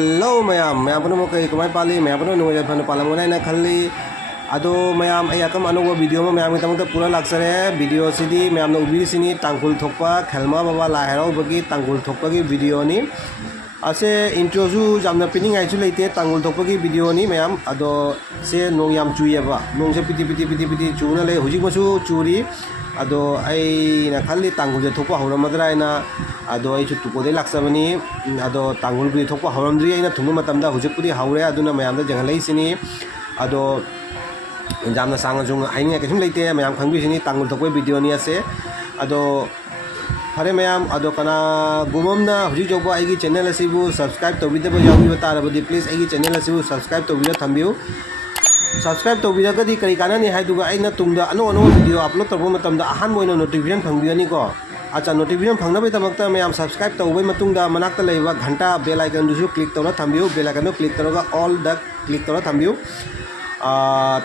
Hello mayam, mayam puno mo kay kumay pali, mayam puno nungo jadpan pala mo na khali ado mayam ay akam ano video mo mayam kita pura laksare video sidi mayam no ubiri sini tangkul thokpa khelma baba lahero bagi tangkul thokpa ki video ni ase intro ju jamna pining ai chu leite tangkul thokpa ki video ni mayam ado se nong yam chuye ba nong se piti chu na le hujik masu churi ado ai na khali tangkul je thokpa hora madra na ado ai chu tuko de laksabani ado tangul bi thokpa horamdri ai na thungu matamda hujik puri haure aduna mayam da jangal lai sini ado jamna sanga jung aini ka sum leite mayam khangbi sini tangul thokpa video ni ase ado hare mayam ado kana gumamna hujik jogba ai gi channel asibu subscribe tobidaba yawi batarabadi please ai gi channel asibu subscribe tobida thambiu subscribe tobidagadi kari kanani haiduga aina tungda ano video upload torbo matamda ahan moina notification phangbiani ko acha notification phangna bai tamakta mayam subscribe tawbai matungda manakta leiba ghanta bell icon dusu click tawna thambiu bell icon no click tawga all the click tawna thambiu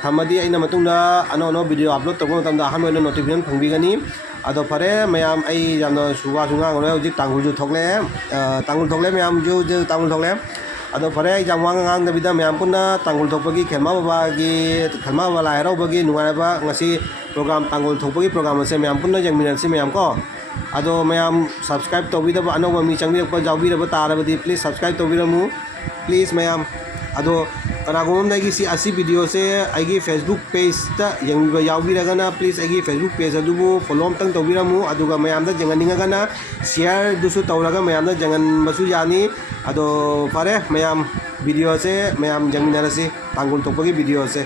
thamadi aina matungda ano video upload torbo matamda ahan moina notification phangbigani ado pare mayam ai jamna suga sunga ngore hojik tangul ju thokle mayam ju tangul thokle ado pare jamwang ngang dabida mayam punna tangul thokpagi khelma baba la hero bagi nungai ba ngasi program tangul thokpagi program ase mayam punna jangminan si mayam ko ado mayam subscribe tobida ba ano mi changbi pa jawbi ba tarabadi please subscribe tobira mu please mayam ado kanagom dagi si asi video se aigi facebook page ta yang yawbi ragana please aigi facebook page adubu follow tang tobira mu aduga mayam da janganinga gana share dusu tawraga mayam da jangan masu yani ado pare mayam video se mayam jangminara se tangul tokpagi video se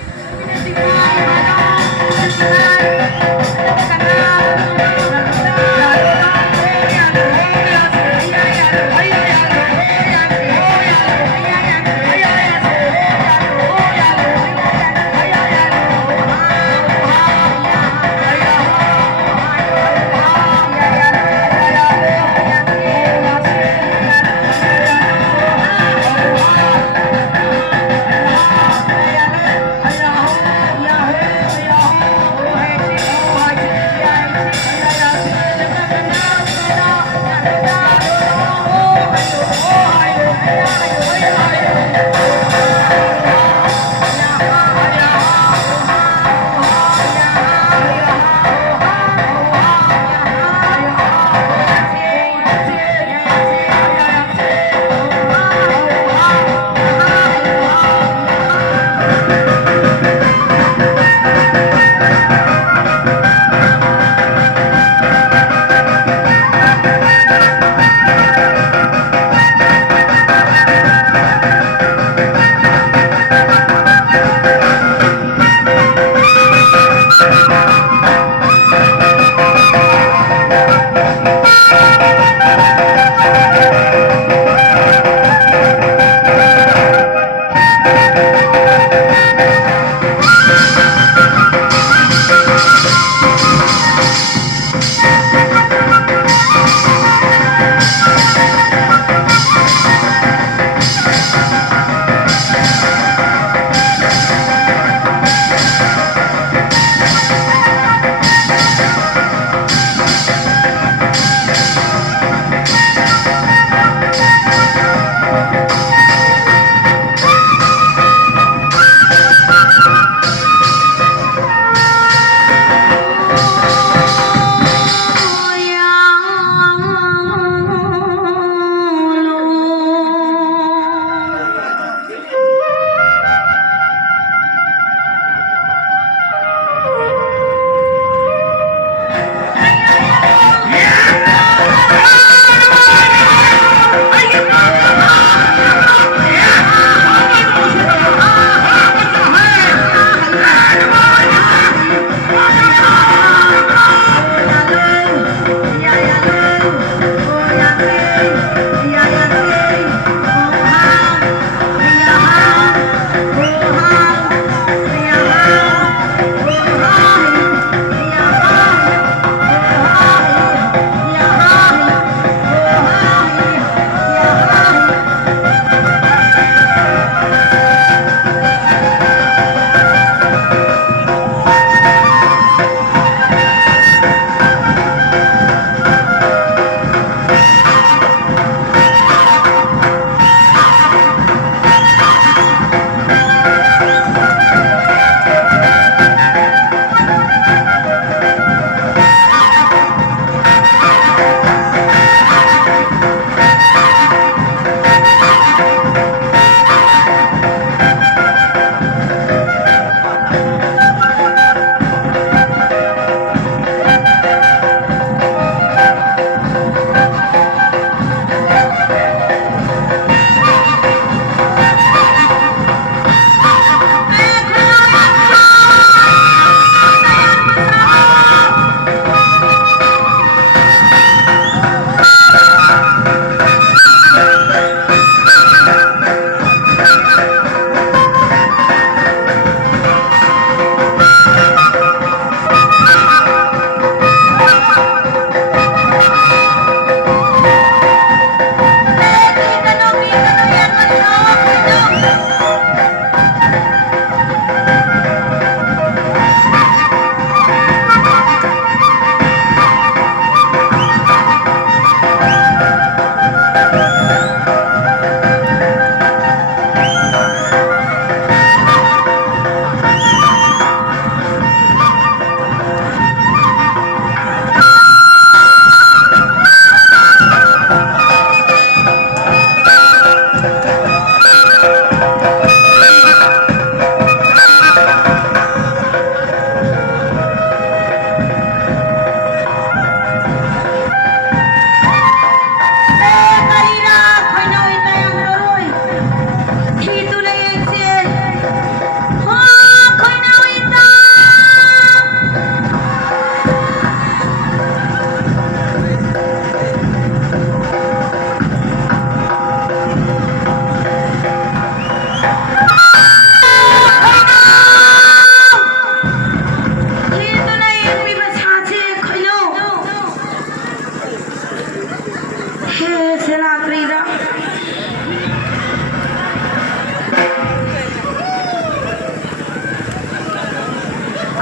सेला क्रीदा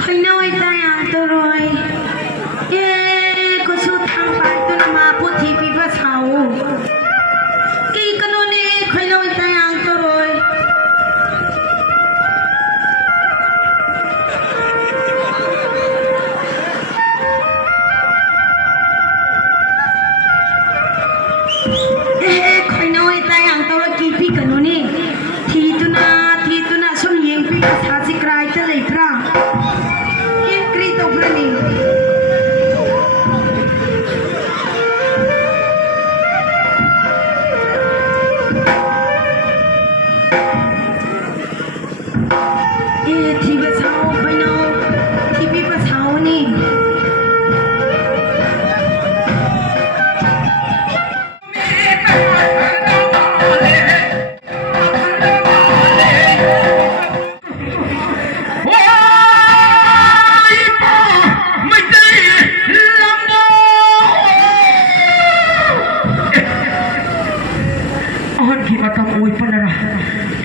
खैनोय तायां तोरय कुसु थांग पाइतो नमा पुथि पिबा साउ कि कनोने खैनोय तायां तोरय खैनोय तायां तोरय कि पि कनोने थीतुना सुम Young पिबा सासि cry त लेफ्रा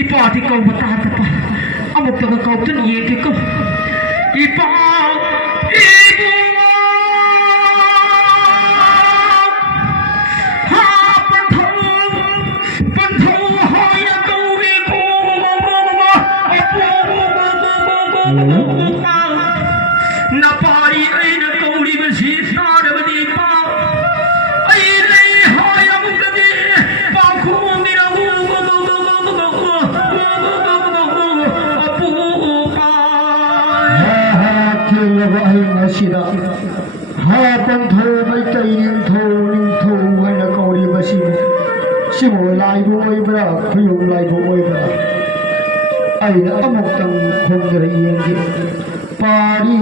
Ipa di kau bertahan apa? Amuk jaga kau tu ni di kau. Ipa, ibu, ha penthau hai kau ibu, napari aina kau di bersih sar beripa. Aina hai amuk jadi paku mira Sida ha pantho mai tai ning tho hai na kauri basi simo lai bu oi bra phu lai bu oi bra ai na amok tang khong ra yeng gi pari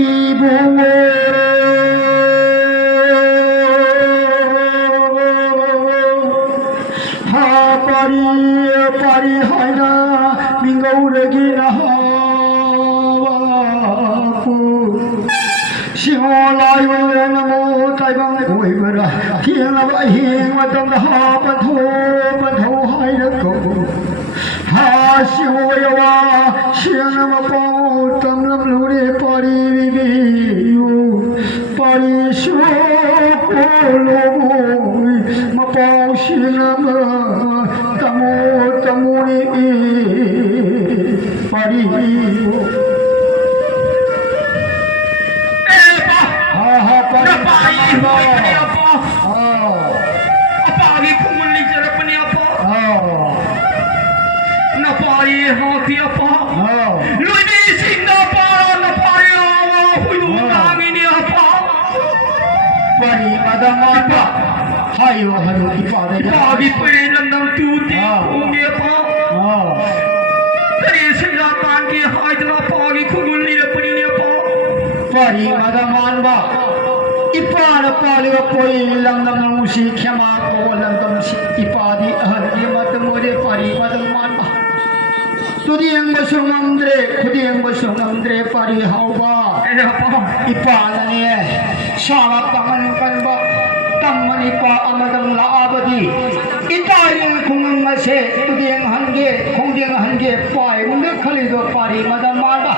I bu ha pari hai na mingau ra gi na lai với namo tai bang oi bra hiền là vậy hiền mà tâm ha ban thô hai đất cổ ha siêu yawa siêng nam po tâm lâm lu de pari bi yu pari su ko lo ma po siêng nam tamu ni pari Napari kumuli jara pani apa? Napari hati apa? Ludi sing napari Allah huyu kami ni apa? Pari madam apa? Hayo halu ipare. Pagi pelan dam tuti umi apa? Dari sejatan ki hai jara pagi kumuli pani ni apa? Pari madam apa? Ipada pali koi lang lang musi khama ko lang tam si ipadi ahli matamore pari madman ba tudiyang basungandre pari hauba ipala ne sala pangan kan ba tamani pa amadang laabadi itaring kungang mase tudiyang hange pai unde khali do pari madman ba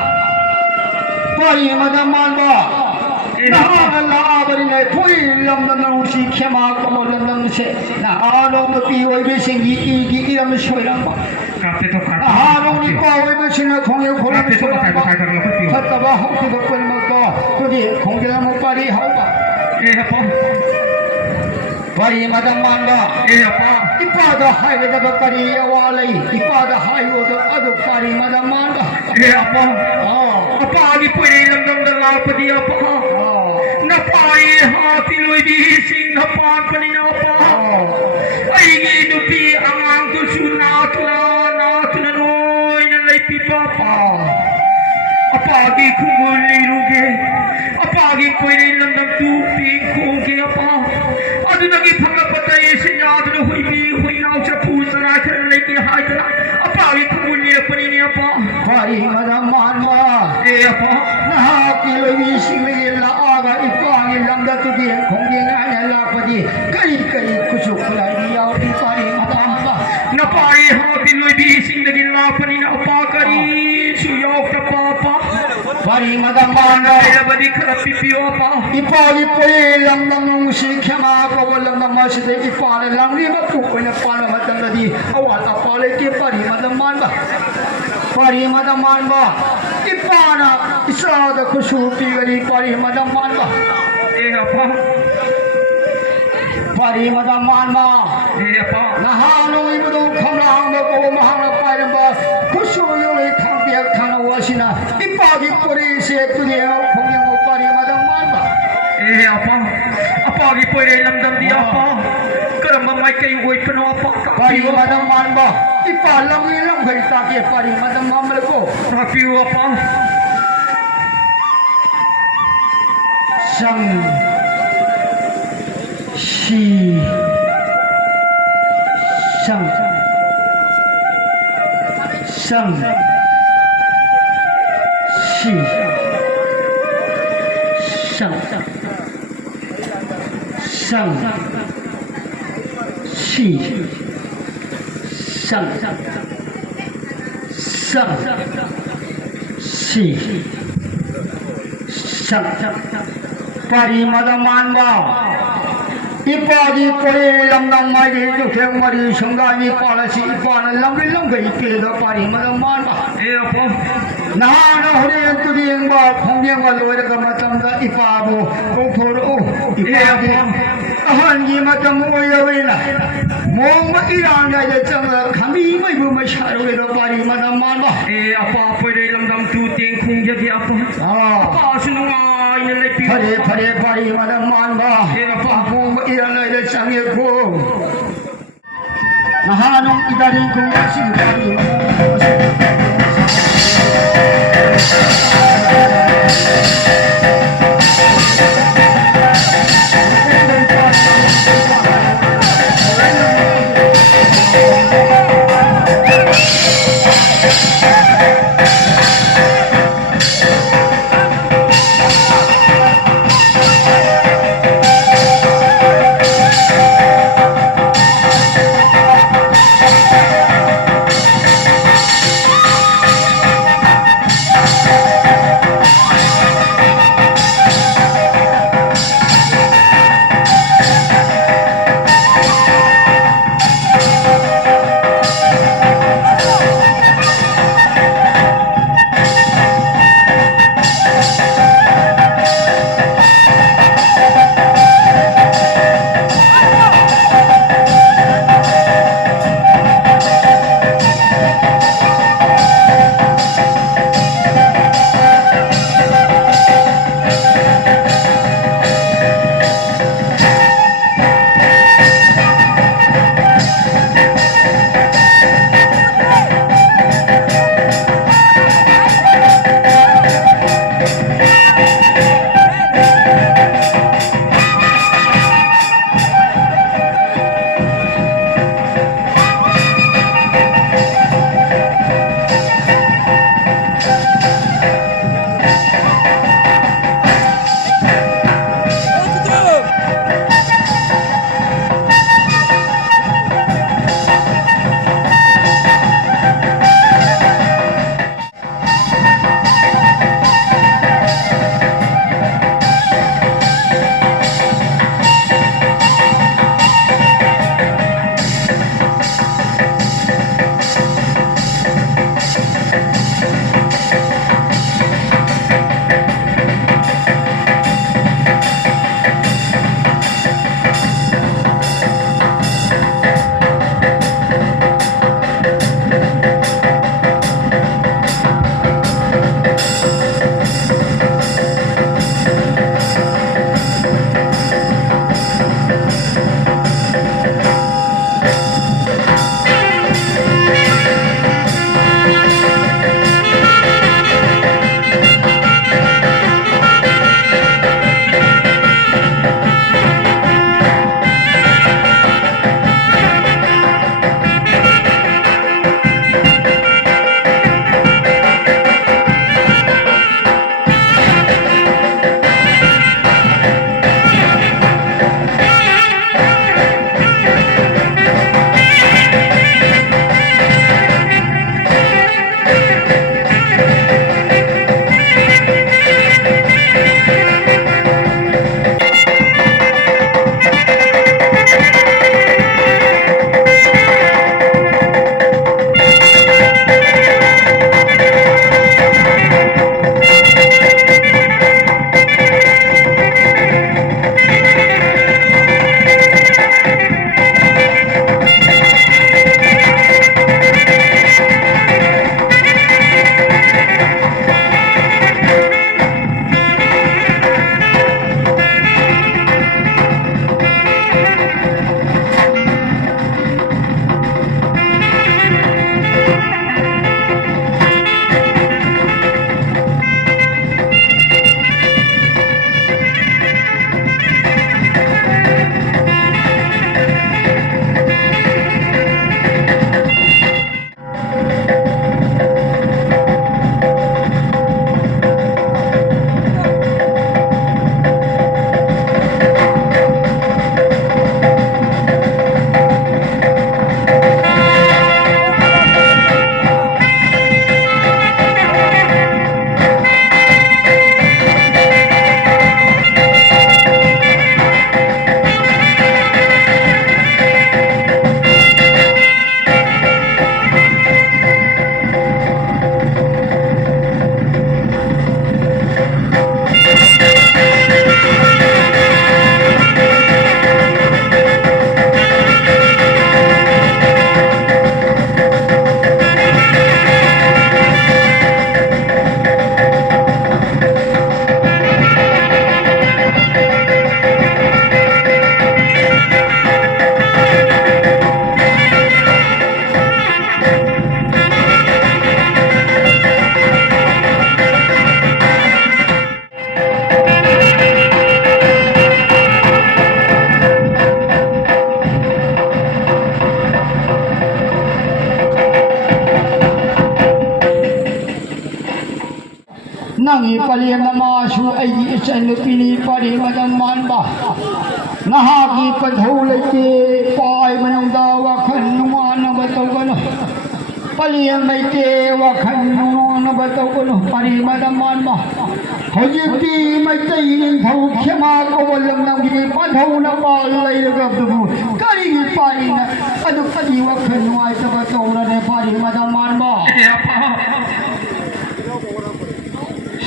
Allah beri nai pui lam dan usi khema kamu lam se na alom pi oi be singi gi ram shoi ram ba Kate to kar. alom ni ko oi be singa khong ye kholam shoi ram ba khat ba hok tu ko ma ko ko di khong ge lam pari hau ba Apa? pari madam man ba Apa? ipada hai be da kari awalai ipada hai o do adu pari madam man ba Apa? Apa lagi puri lam dam padi apa? Napari hati ludi sing napan pani apa? Aigi nupi angang tu sunat na noi na lai pipa pa. Apa lagi kumuli ruge? Apa lagi puri lam dam tu ping kuge apa? Adu lagi phanga patai sinyad na hui na ucha pusara chal lai ki haitla. Apa lagi kumuli pani ni apa? pari madam man ba Apa? nah kilo wi sing la aga ipang lam da tu di khong ge nga la padi kai Pari madaman Kaya ba di ka pipiyo pa? Ipali puli lang nang si kema ko walang naman si ipali lang ni matukoy na pala matang na di awat apali ki pari madaman ba ipana isa da kusupi gani pari madaman ba Apa? pari madaman ba Apa? nahanong ibudo kamlang ba ko mahang na pari ba kusuyo ay kampiyak kanawa sina ipagi puli si kudiya kumyang mo pari madaman ba Apa? Apa lagi pwede lamdam di apa? Karena may kayo uy pa na apa ka? pari madaman ba ipalang ilang galita ki pari madaman ba ko Napiyo apa? sang si sang si sang si pari madaman ba ipagi puri lam nang mai di tu keng mari sungai palasi ipan lam lam gai ke da pari madaman ba Apa? na na hore tu di eng ba khong yang ba loir ka matam da ipabu ko thor o ipagi ahan gi matam o yawina mong ma irang ga je chang khami mai bu ma sharu da pari madaman ba Apa pwede lamdam tuting kung jadi apa? Apa sunungai na napiyo? Pare pari madaman ba mong ma irang ga je chang ye ko nahanong idari kong si pari nangi pali mama su ai isan pini pari madam manba nahagi padhau leke pai manong dawa khan nuana batau kono pali mai te wa khan nuana batau kono pari madam manba hojiti mai tai ning thau khema ko bolam nam gi padhau na pal lai ga bu kari gi pari na adu kadi wa khan nuai ta batau na ne pari madam manba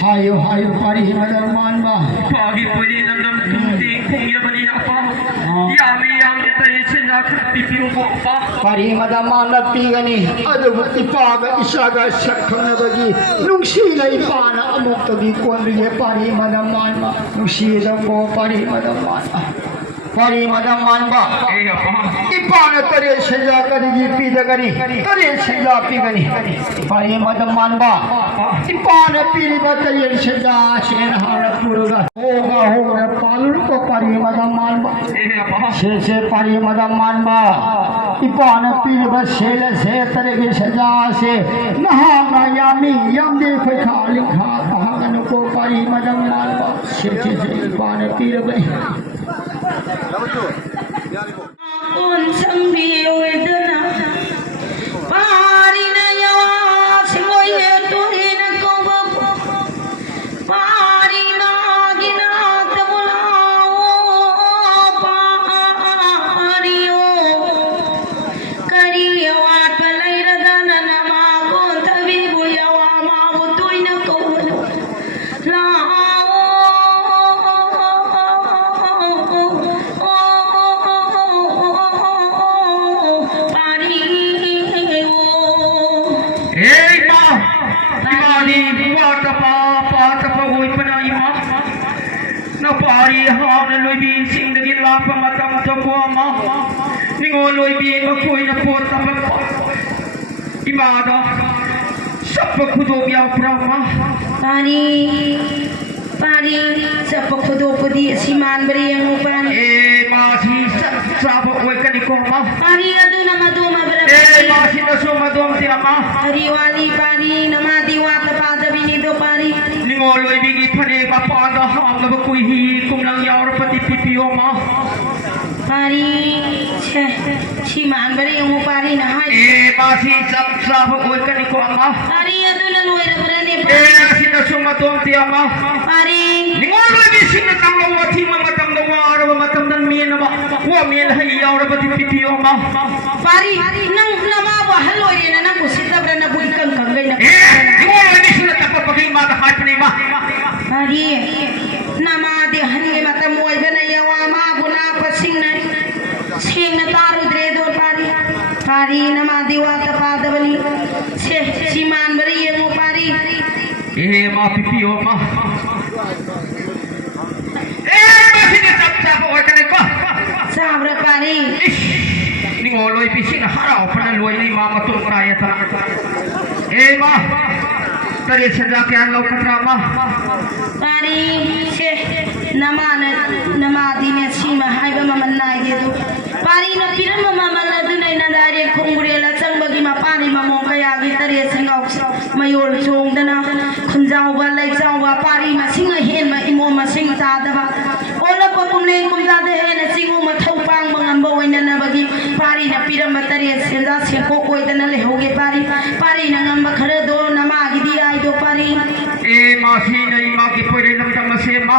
hayo hayo pari madam manba pagi puri nam tumting kung yamani na pa yami yami tayo siya pipiyo ko pa pari madam manba pigani adu ipaga isaga sakhang na bagi nung sila ipana amuk tabi kon ri pari madam manba nung sila ko pari madam manba pari madam manba ipana tare sila kari gi pida kari tare sila pigani pari madam manba ipana pili batayen sila sila harap puruga hoga palu ko pari madam manba se pari madam manba ipana pili ba sila se tare gi sila se naha yami yam de khoi kha likha kahan ko pari madam manba se ipana pili ba on sambi wedana pari na ya simoy to ina ko pari na gina tabulao pari o kariya wat palai radana na ma ko tabi buyawa ma butoy na ko la pari ha na loi bin sing de la pa matam to ko ma ningo loi bin ma koi na pot ta ba imada sap khu do bia pra ma pari sa pagpudo pudi siman bari ang upan ma si sa ba koi ka ni ko ma pari adu na maduma bra ma si na so madom ti ma pari wali pari na madiwa tapada binido pari ningo loi bi gi phane ba pa da ha na ba koi hi kum lang yaw ra pati pipio ma pari siman bari ang upari na hai ma si sa ba koi ka ni ko ma pari adu na loy ra bra ni si na so madom ti ma pari ningo loi bi sing na tang lo wa ti ma matam da wa ra ba matam dan mi na ba wa mi hai yaw ra pati pipio ma pari nang nama ba haloy na nang kusita bra na buikan kangay na ningo loi bi sing na ta pa gi ma da hat ni ma pari nama de hani matam moy bana yawa ma buna pasing na sing na taru dre do pari nama diwa tapada bani siman bari mo pari ma pipio ma ma si na sa pa wa ka ni ko sabra pari ningo loi bi sing na harau pa na loi ni ma ma tu raya ta ma tare sada ke an lo patra ma pari nama dine sima hai ba maman nai ge do pari na piran mama mala du nai na dare khongure la chang bagi ma pari ma mo kaya gi tare sengau mayor chong dana khunjau ba lai chau ba pari ma singa hen ma imo ma sing ta da ba ola ko kumle kum da de hen singu ma thau pang mangam bo waina na bagi pari na piran ma tare senja se ko koi dana le hoge pari na ngam ba khare do nama gi di ai do pari ma si nei ma ki pore nam tam se ma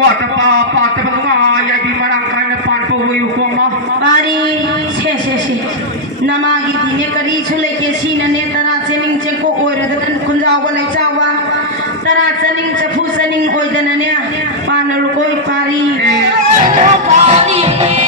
wa ta pa ta ba nga ya di marang kai na pan po hu ko ma pari se nama gi dine kari chule ke sina ne tara chening che ko oira da kunja go lai chawa tara chening che phu chening oi dana ne panal koi pari pari hai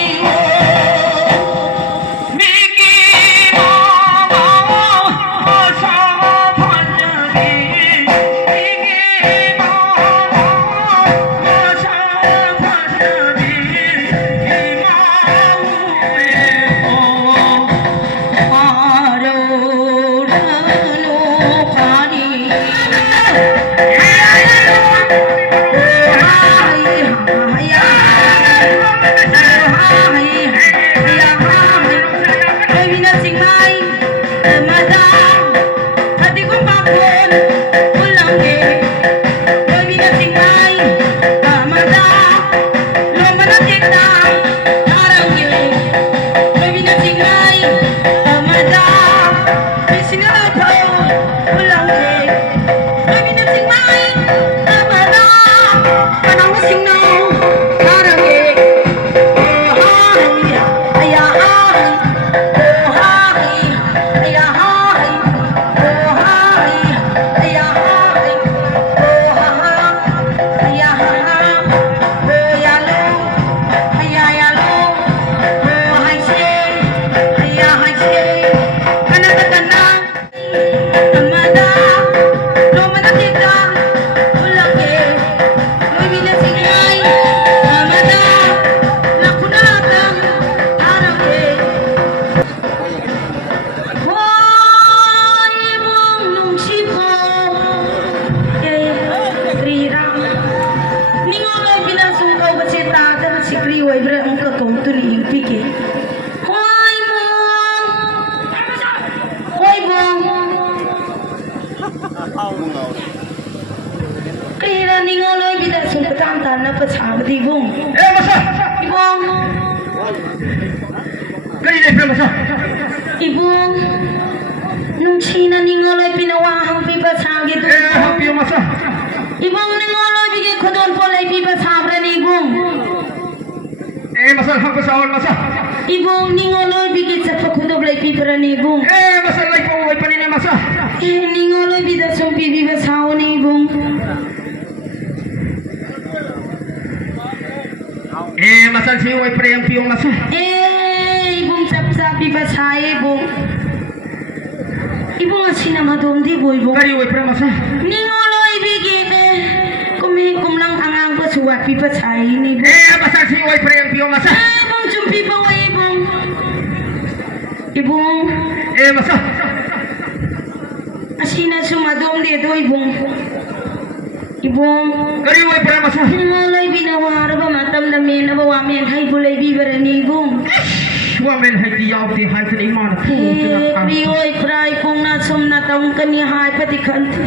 na pasabdi bung. masa. Ibong, Kani na pre masa. ibong, nung China ningoloy pinawahang pipasagi to. Happy masa. Ibong ningoloy bigay ko doon po lay pipasabra ni ibong. Masa hang pasawan masa. Ibong ningoloy bigay sa pakudob lay pipara ni ibong. Masa lay po ay panina masa. Ningoloy bida song pipipasaw ni ibong. Masa si ay pre ang piyong masa. Ibong sapsapi pasay ibong. Ibong asinamadom di bo ibong. Kari ay pre masa. Ningoloy bigay me. Kumikom lang angang ko suwapi pasay ni ibong. Masa si ay pre ang piyong masa. Ibong sumpi pa wa ibong. Ibong. Masa. Asina sumadom dito ibong. Ibong. Kari ay pre masa. Ningoloy binawara ba matam na may nabawamin hay bulay bibara ni ibong. Woman hay diyaw di hay kan iman. Biyoy pray kung nasum na taong kanihay pati kanti.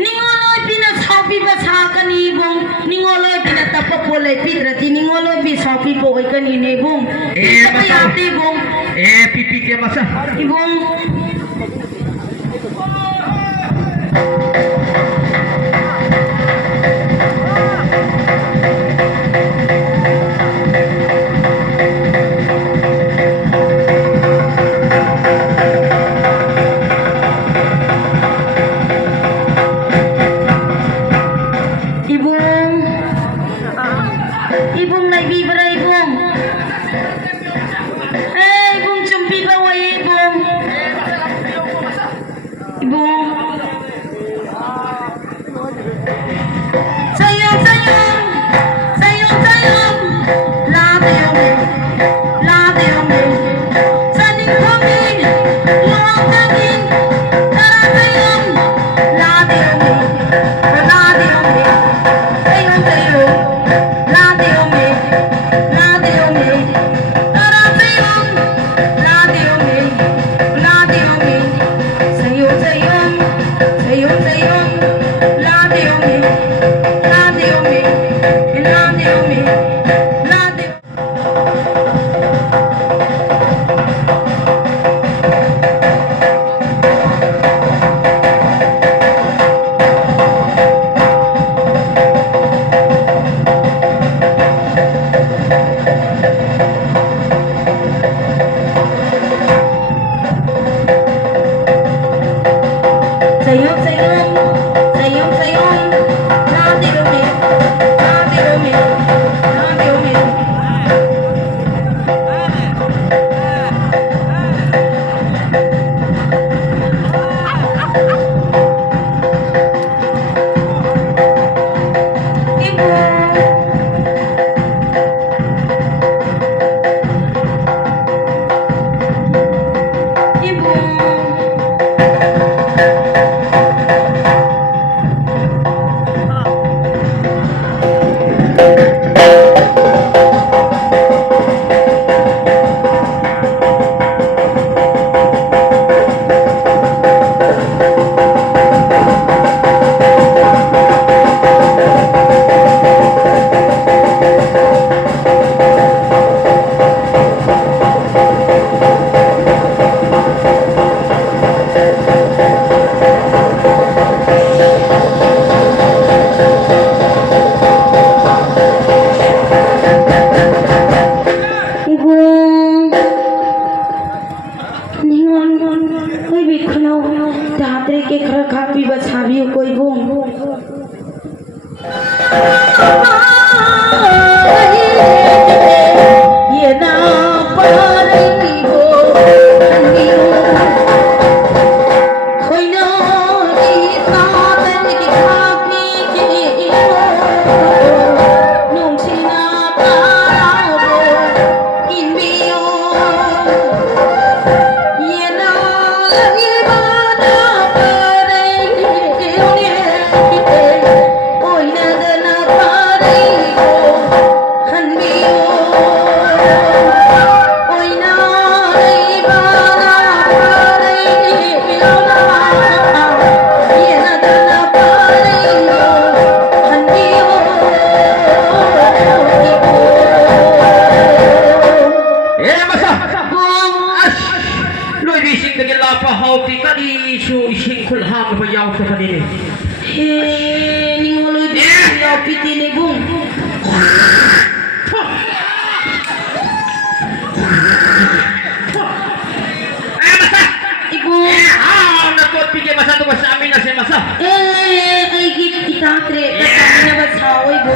Ningoloy pinasapi ba sa kanibong? Ningoloy pinatapapulay pidrati. Ningoloy bisapi po ay kaninibong. Isapayat ibong. Pipi ke masa. Ibong. Ibong. Ibong nagbibara ibong. Ibong sumpi ba wa ibong. Ibong. Sayang, sayang. Sayang, sayang. Love you, love you. Saning coming. Long coming. Tara sayang. Love you, love you. Sayang, sayang. Love you, love you. Tara sayang. Love you, love you. Sayang, sayang. Sayang, sayang. Love you, love you, love you, love you. Sayang, sayang. Sayang, sayang. Love you, love you, love you. Ibong. Ningon. Hoy bikunaw. Datre ke krakapi basabi ko ibong. Ye na pare ibo. Hoy no di taten ki kapi ki. Nung sinaparo inbiyo. Ye na lagi bana pare. Oy na pare. hau ti ka di su ising khul ham ba yaw ta ni He ningoloy biyaw piti ni bung. Ibu. Nakot pigi masa tu sa amin na si masa. Ay itatre. Kasama na ba sa oy bu?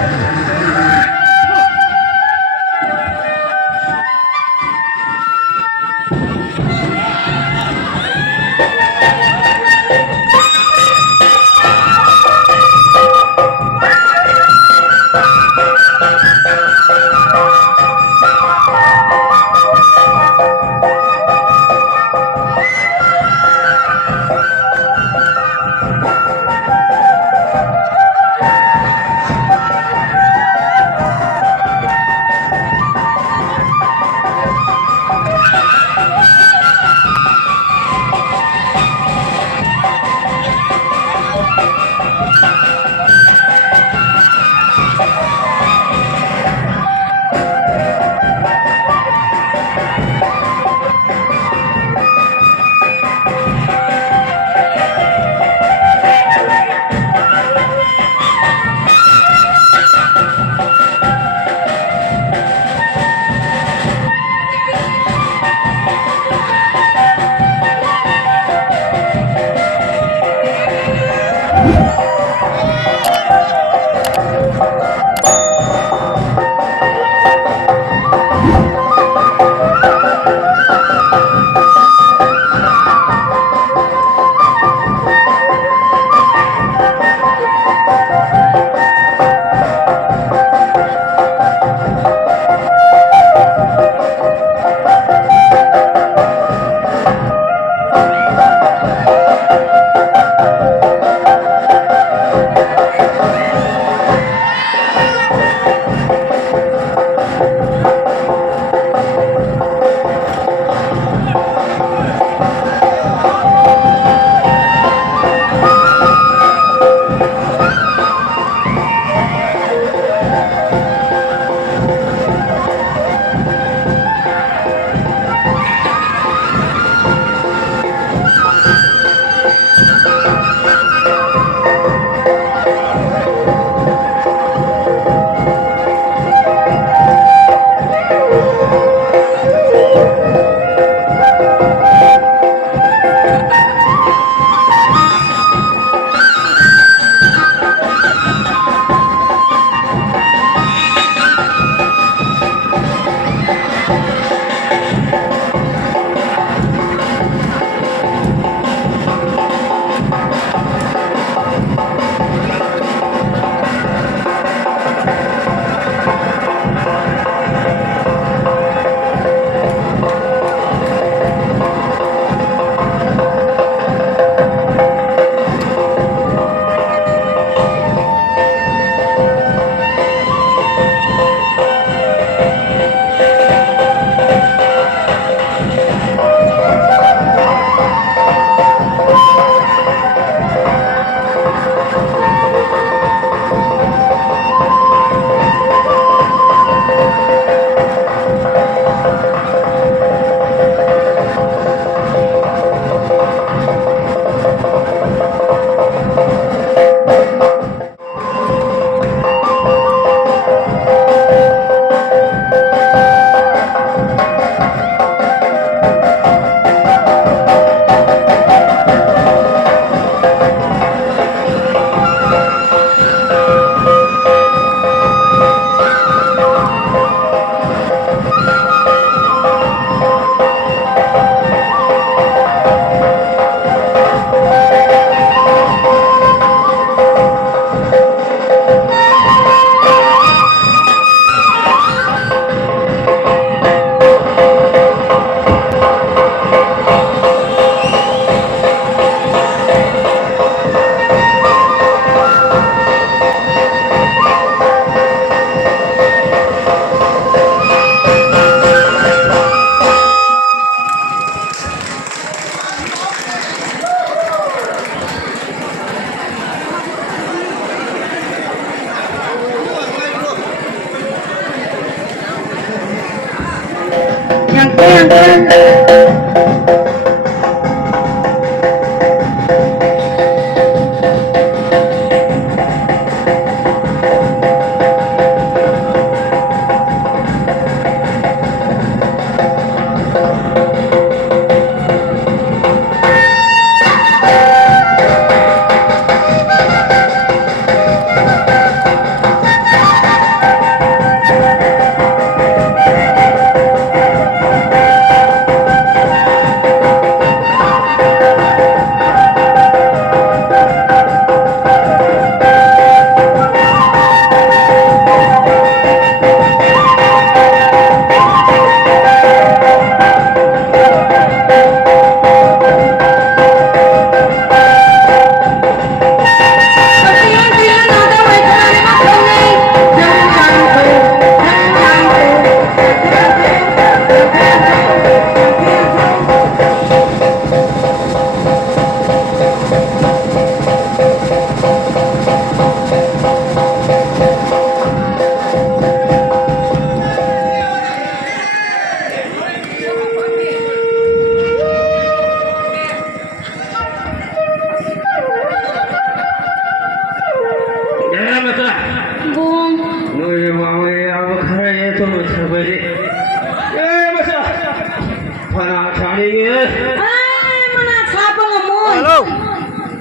Mana cari ye? Ay, mana sapa ngamoy. Hello.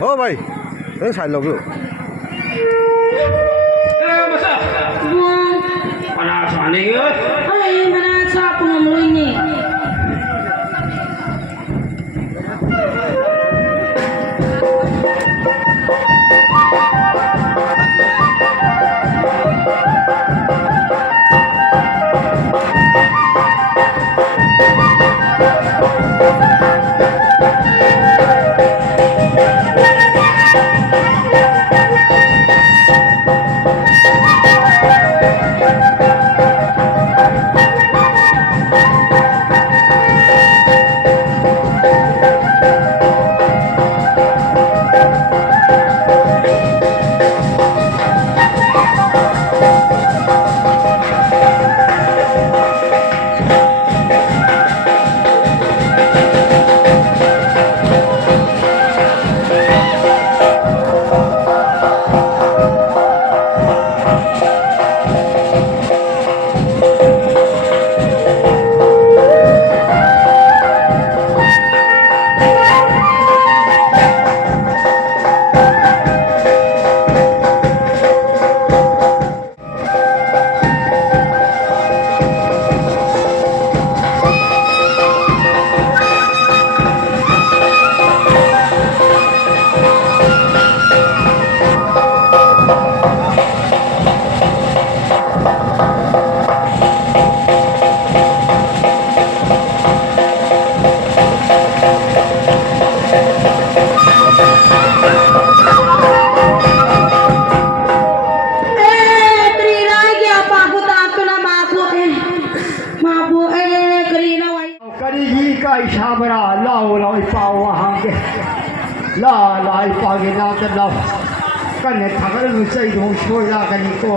Oh mày, nó xài lộc rồi. Masa? Mana cari ye? Ay, mana sapa ngamoy ni. Karigi kai sabra lao lao pao hang ke la lai pa ge na ta lao kan ne thagar nu chai dong shoi la kan ko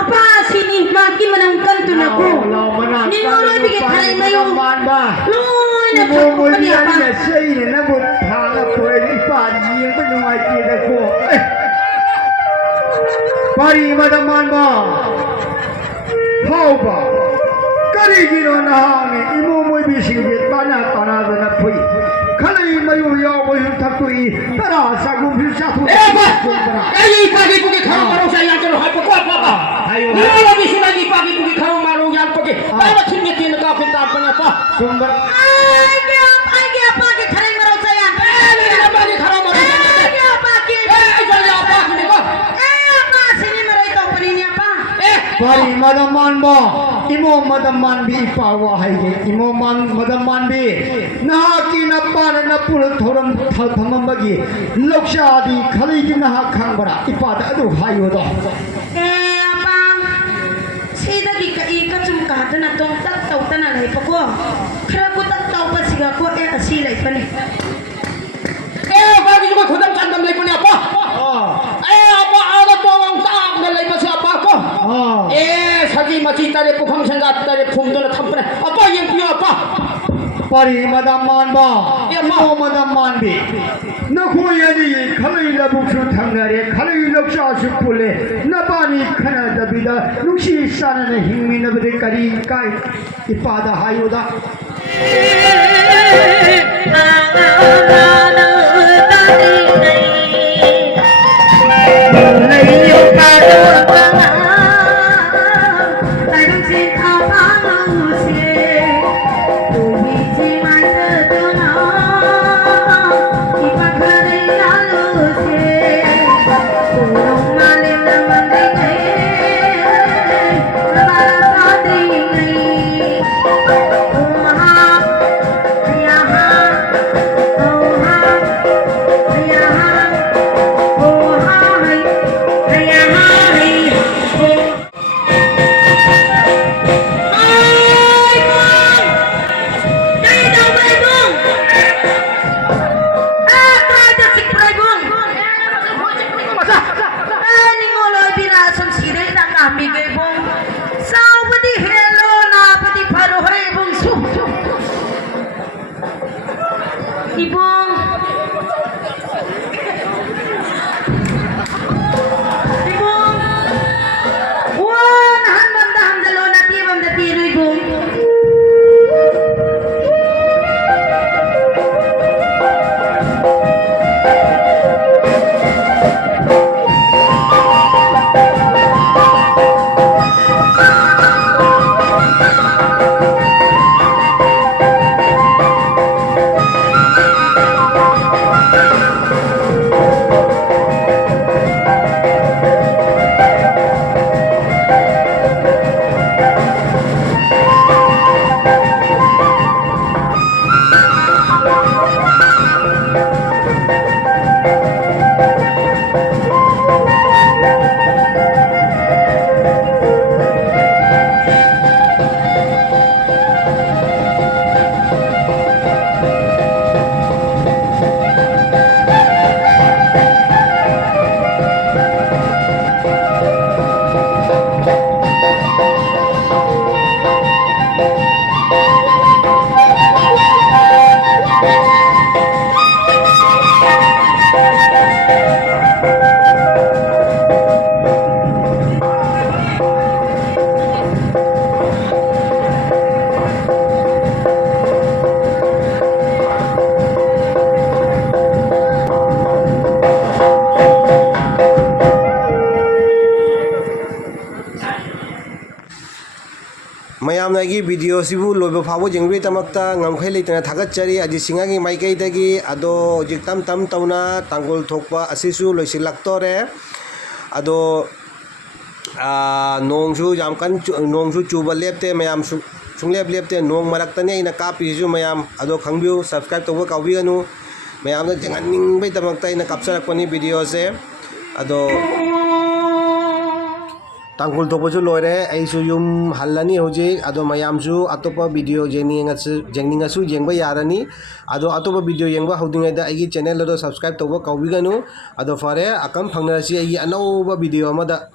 Apa sini maki menangkan tu naku. lao mana Ni mulai bikin hari mayu. man ba Loy na mo mo kau ni ni apa? ne sei ne na bu tha la ko ni pa ni ba nu ai ti da ko pari madaman ba hau ba karigi no na ne imo mo bi sing ge tana tana da na phui khalai mayu yo mo yu thakui tara sa gu bi sa thu Ay, pagi pergi kau maru saya kalau hai pokok apa? Ni lebih sih lagi pagi pergi kau maru yang pergi. Apa cuma tiada kau pintar apa? sumber Ay, ke apa ke kare maro saya. Eh, pagi kau maru. Ay, ke apa ke? Jadi apa ni kau? Apa sini maro itu peri ni apa? pari madaman ba imo madaman bi pa wa hai ge imo madaman bi na ki na pa na pul thoram thamam ba gi loksha di khalai ki na khang bara ipa da adu hayo do Apa? Sida ika cum kahta na tong tak tau tanan hai pako. Kara ko tak tau pa siga ko kasi lai pa ni. Pagi juga kau tak candam lagi punya apa? Apa ada bawang tak lagi masih apa kau? Saji macam tadi pukam senggat tadi pumdona tampere. Apa yang punya apa? pari madaman ba imo madaman bi na ko ya ni khalai la bu su thang na re khalai loksha su pule na pa ni khana da bi da nushi sana na hingmi na be kari kai ipa da hayo da Oh, mayamna agi video sibu loiba phawo jengri tamakta ngamkhai leitana thagachari aji singagi maikai dagi ado jiktam tam tauna tangkol thokpa asisu loisilaktore ado nongsu jamkan nongsu chuba lepte mayam sunglep lepte nong maraktane ina kapisu mayam ado khangbiu subscribe tawba kawbiganu mayam na janganing bai tamakta ina kapsarakpani video se ado tangkul thokpasu loire aisu yum hallani hojik ado mayamsu atopa video jengningasu jengba yarani ado atopa video jengba hodingaida aigi channel ado subscribe tawba kawbiganu ado fare akam phangnarasi aigi anauba video amada